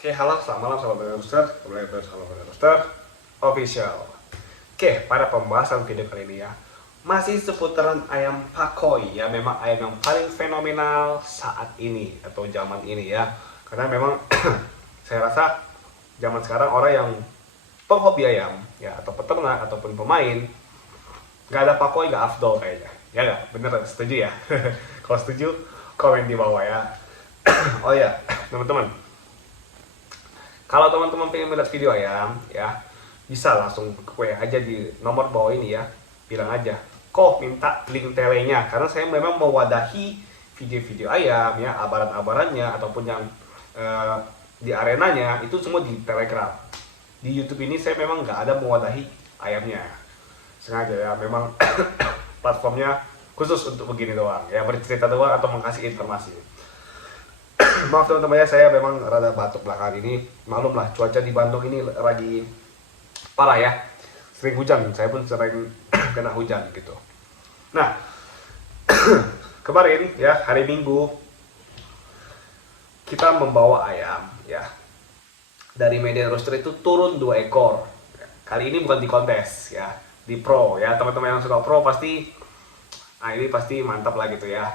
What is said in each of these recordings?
Oke, halo, selamat malam sahabat Brand Rooster. Kembali bersama Brand Rooster Official. Oke, pada pembahasan video kali ini ya, masih seputaran ayam pakoi ya, memang ayam yang paling fenomenal saat ini atau zaman ini ya. Karena memang saya rasa zaman sekarang orang yang penghobi ayam ya, atau peternak ataupun pemain, nggak ada pakoi nggak afdol kayaknya. Ya nggak? Bener, setuju ya? Kalau setuju, komen di bawah ya. Oh ya, teman-teman. Kalau teman-teman pengen melihat video ayam, ya bisa langsung ke aja di nomor bawah ini ya. Bilang aja, kok minta link telenya, karena saya memang mewadahi video-video ayam ya, abaran-abarannya ataupun yang di arenanya itu semua di Telegram. Di YouTube ini saya memang nggak ada mewadahi ayamnya, sengaja ya. Memang platformnya khusus untuk begini doang ya, bercerita doang atau mengasih informasi. Maaf teman-teman ya, saya memang rada batuk belakangan ini. Maklum lah, cuaca di Bandung ini lagi parah ya. Sering hujan, saya pun sering kena hujan gitu. Nah, kemarin ya, hari Minggu kita membawa ayam ya. Dari Medan Roaster itu turun 2 ekor. Kali ini bukan di kontes ya, di pro ya. Teman-teman yang suka pro pasti, nah ini pasti mantap lah gitu ya.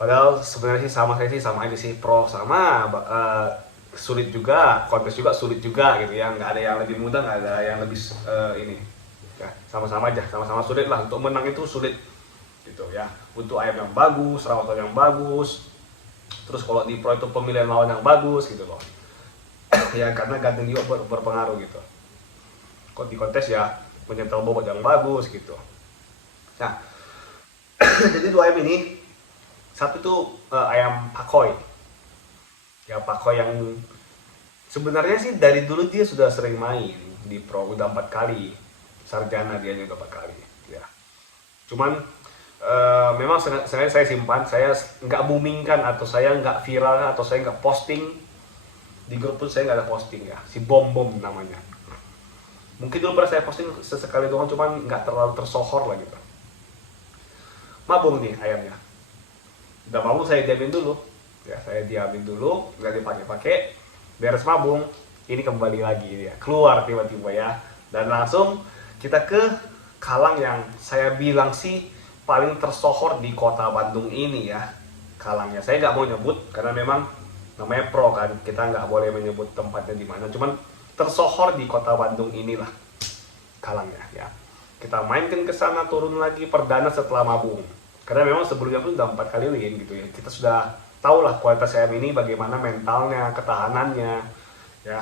Padahal sebenarnya sih sama, saya sih sama aja sih, pro sama sulit juga, kontes juga sulit juga gitu ya. Nggak ada yang lebih mudah, nggak ada yang lebih ini ya, sama-sama aja, sama-sama sulit lah. Untuk menang itu sulit gitu ya, untuk ayam yang bagus, rawatan yang bagus, terus kalau di pro itu pemilihan lawan yang bagus gitu loh. Ya karena ganteng juga berpengaruh gitu. Kok di kontes ya menyentuh bobot yang bagus gitu. Nah jadi 2 ayam ini, satu itu ayam pakoi ya, pakoi yang sebenarnya sih dari dulu dia sudah sering main di pro, udah 4 kali sarjana, dia juga 4 kali ya. Cuman memang sengaja saya simpan, saya nggak boomingkan, atau saya nggak viral, atau saya nggak posting di grup pun. Saya nggak ada posting ya, si bom namanya. Mungkin dulu pernah saya posting sesekali doang, cuman nggak terlalu tersohor lah gitu. Mabung nih ayamnya, udah mabung saya diamin dulu ya, saya diamin dulu, nggak dipakai-pakai, beres mabung ini kembali lagi ya, keluar tiba-tiba ya. Dan langsung kita ke kalang yang saya bilang sih paling tersohor di kota Bandung ini ya. Kalangnya saya nggak mau nyebut karena memang namanya pro kan, kita nggak boleh menyebut tempatnya di mana, cuman tersohor di kota Bandung inilah kalangnya ya. Kita mainkan ke sana, turun lagi perdana setelah mabung. Karena memang sebelumnya pun udah 4 kali win gitu ya. Kita sudah tahu lah kualitas ayam ini bagaimana mentalnya, ketahanannya, ya,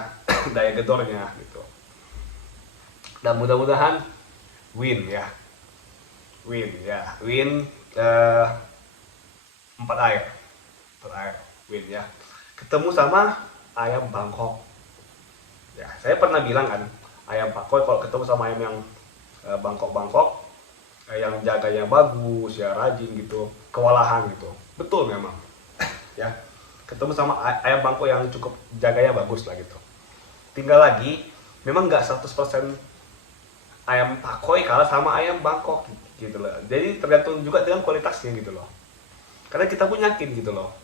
daya gedornya gitu. Dan mudah-mudahan win ya. Win ya. Win 4 air. 4 air win ya. Ketemu sama ayam Bangkok. Ya, saya pernah bilang kan, ayam pakoi kalau ketemu sama ayam yang Bangkok-Bangkok, yang jaganya bagus ya, rajin gitu, kewalahan gitu, betul memang ya. Ketemu sama ayam Bangkok yang cukup jaganya bagus lah gitu. Tinggal lagi, memang nggak 100% ayam pakoi kalah sama ayam Bangkok gitu loh. Jadi tergantung juga dengan kualitasnya gitu loh, karena kita pun yakin gitu loh.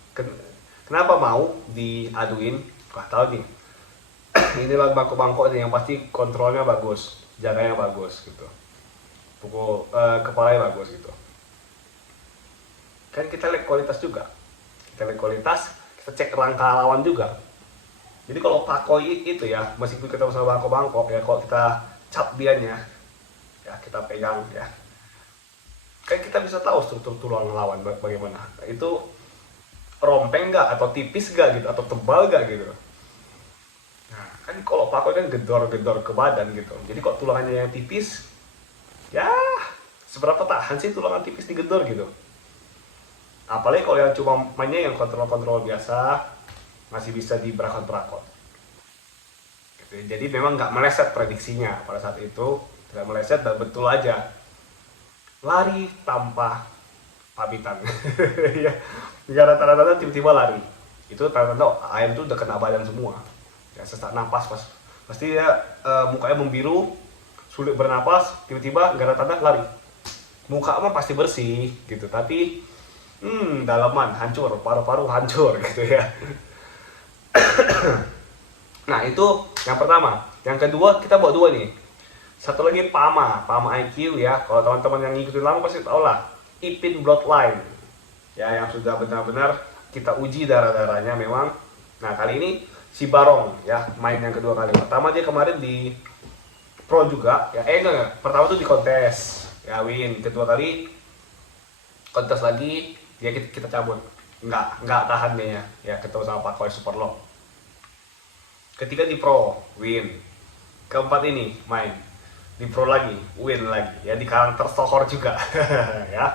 Kenapa mau diaduin? Wah tahu nih, inilah Bangkok-Bangkok yang pasti kontrolnya bagus, jaganya bagus gitu, pukul kepalanya bagus gitu. Kan kita lihat kualitas juga, kita lihat kualitas, kita cek rangka lawan juga. Jadi kalau pakoi itu ya, meskipun kita sama Bangkok ya, kalau kita cap dianya ya, kita pegang ya, kan kita bisa tahu struktur tulang lawan bagaimana. Itu rompeng nggak, atau tipis nggak gitu, atau tebal nggak gitu. Nah kan kalau pakoi kan gedor-gedor ke badan gitu. Jadi kok tulangannya yang tipis, ya seberapa tahan sih tulangan tipis digedor gitu. Apalagi kalau yang cuma mainnya yang kontrol-kontrol biasa, masih bisa diberakot-berakot gitu. Jadi memang nggak meleset prediksinya pada saat itu, tidak meleset, dan betul aja lari tanpa pamitan. Ya, rata-rata tiba-tiba lari, itu tanda-tanda ayam itu udah kena badan semua ya. Sesak napas pasti dia mukanya membiru, sulit bernapas, tiba-tiba nggak ada tanda lari. Muka mah pasti bersih gitu, tapi dalaman hancur, paru-paru hancur gitu ya. Nah itu yang pertama. Yang kedua kita bawa dua nih. Satu lagi PAMA IQ ya. Kalau teman-teman yang ngikutin lama pasti tau lah. Ipin Bloodline. Ya yang sudah benar-benar kita uji darah-darahnya memang. Nah kali ini si Barong ya main yang kedua kali. Pertama dia kemarin di Pro juga ya. Enggak. Pertama tuh di kontes. Ya win. Kedua kali kontes lagi dia kita cabut. Nggak tahan dia ya ketemu sama Pak Koi Super Lock. Ketiga di Pro, win. Keempat ini main di Pro lagi, win lagi. Ya di karakter tersohor juga. Ya.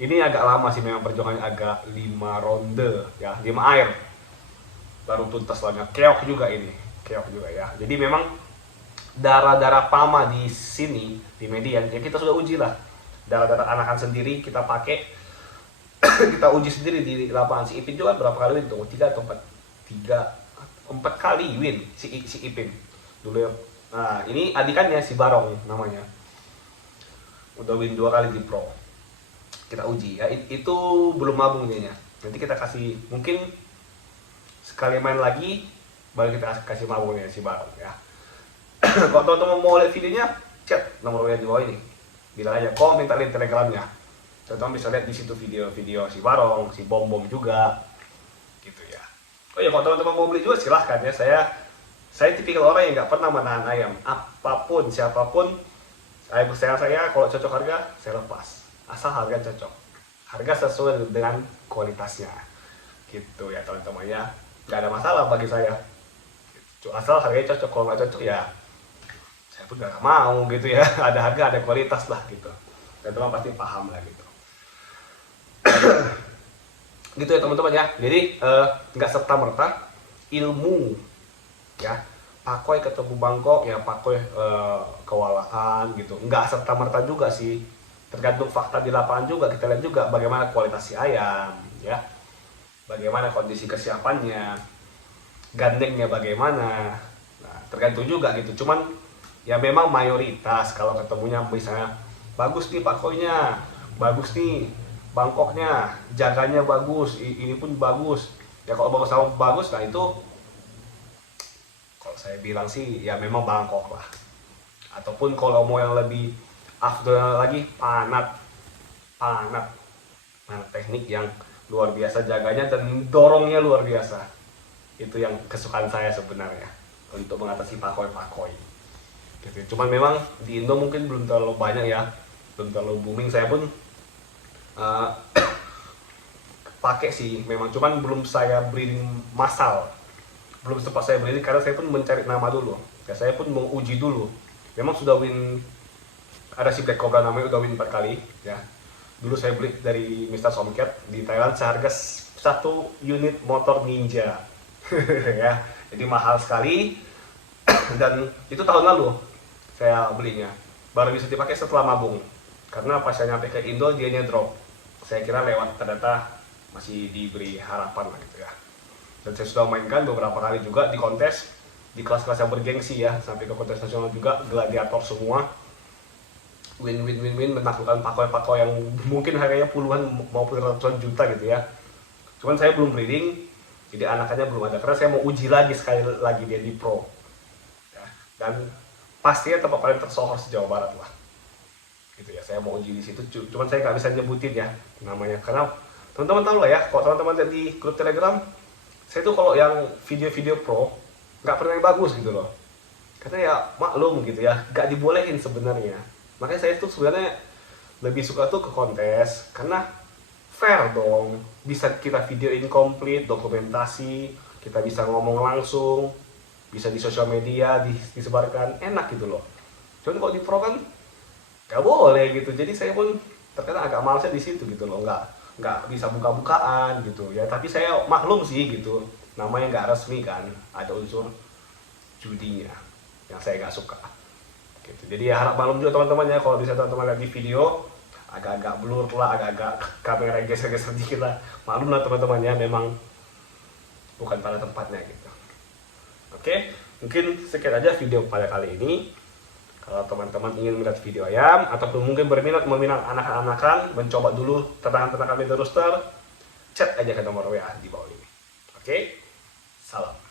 Ini agak lama sih memang perjuangannya, agak 5 ronde ya, 5 air. Baru tuntas lagi. Keok juga ini. Keok juga ya. Jadi memang darah-darah PAMA di sini di Median ya kita sudah uji lah. Darah-darah anakan sendiri kita pakai kita uji sendiri di lapangan. Si Ipin juga berapa kali win tuh? 3 atau 4? 4 kali win si Ipin dulu ya. Nah ini adikannya si Barong namanya, udah win 2 kali di Pro. Kita uji ya, itu belum mabung dia. Nanti kita kasih mungkin sekali main lagi baru kita kasih mabungnya si Barong ya. Kalau teman-teman mau lihat videonya, chat nomor WA di bawah ini, bilang aja kok minta link Telegramnya. Teman-teman bisa lihat di situ video-video si Barong, si Bom juga gitu ya. Oh ya, kalau teman-teman mau beli juga silahkan ya. Saya tipikal orang yang nggak pernah menahan ayam. Apapun, siapapun, saya kalau cocok harga, saya lepas. Asal harga cocok. Harga sesuai dengan kualitasnya. Gitu ya teman-teman ya. Nggak ada masalah bagi saya. Asal harganya cocok. Kalau nggak cocok ya, saya pun nggak mau gitu ya. Ada harga, ada kualitas lah gitu. Dan teman pasti paham lah gitu. Gitu ya teman-teman ya. Jadi nggak serta-merta ilmu ya Pakoi ketemu Bangkok ya Pakoi kewalahan gitu, nggak serta-merta juga sih, tergantung fakta di lapangan juga. Kita lihat juga bagaimana kualitas si ayam ya, bagaimana kondisi kesiapannya, gandengnya bagaimana. Nah, tergantung juga gitu. Cuman ya memang mayoritas kalau ketemunya misalnya bagus nih Pakoinya, bagus nih Bangkoknya, jaganya bagus, ini pun bagus. Ya kalau bagus sama bagus, nah itu kalau saya bilang sih ya memang Bangkok lah. Ataupun kalau mau yang lebih afdol lagi, panat teknik yang luar biasa, jaganya dan dorongnya luar biasa. Itu yang kesukaan saya sebenarnya untuk mengatasi pakoi. Gitu. Cuman memang di Indo mungkin belum terlalu banyak ya, belum terlalu booming. Saya pun pakai sih memang, cuman belum saya breeding massal, belum sempat saya breeding karena saya pun mencari nama dulu ya. Saya pun mau uji dulu. Memang sudah win, ada si Black Cobra namanya udah win 4 kali ya. Dulu saya beli dari Mr. Somcat di Thailand seharga 1 unit motor Ninja. Ya jadi mahal sekali. Dan itu tahun lalu saya belinya, baru bisa dipakai setelah mabung, karena pas saya nyampe ke Indo dianya drop. Saya kira lewat, ternyata masih diberi harapan lah gitu ya. Dan saya sudah mainkan beberapa kali juga di kontes, di kelas-kelas yang bergengsi ya, sampai ke kontes nasional juga, gladiator semua. Win, menaklukkan pakoi yang mungkin harganya puluhan maupun ratusan juta gitu ya. Cuman saya belum breeding, jadi anakannya belum ada, karena saya mau uji lagi sekali lagi dia di Pro ya. Dan pastinya tempat paling tersohor se-Jawa Barat lah gitu ya. Saya mau uji di situ, cuman saya nggak bisa nyebutin ya namanya, karena teman-teman tahu lah ya. Kalau teman-teman lihat di grup Telegram, saya tuh kalau yang video-video pro nggak pernah yang bagus gitu loh, karena ya maklum gitu ya, nggak dibolehin sebenarnya. Makanya saya tuh sebenarnya lebih suka tuh ke kontes, karena fair dong, bisa kita videoin komplit, dokumentasi, kita bisa ngomong langsung, bisa di sosial media disebarkan, enak gitu loh. Cuman kalau di pro kan nggak boleh gitu. Jadi saya pun terkadang agak malesnya di situ gitu loh, nggak bisa buka-bukaan gitu ya. Tapi saya maklum sih gitu, namanya nggak resmi kan, ada unsur judinya yang saya nggak suka gitu. Jadi ya harap maklum juga teman-teman ya, kalau bisa teman-teman lihat di video agak-agak blur lah, agak-agak kamera geser-geser dikit lah, maklum lah teman-teman ya, memang bukan pada tempatnya gitu. Oke, mungkin sekian aja video pada kali ini. Kalau teman-teman ingin melihat video ayam, ataupun mungkin berminat meminang anak-anakan, mencoba dulu ternakan-ternakan Median Rooster, chat aja ke nomor WA di bawah ini. Oke, Salam.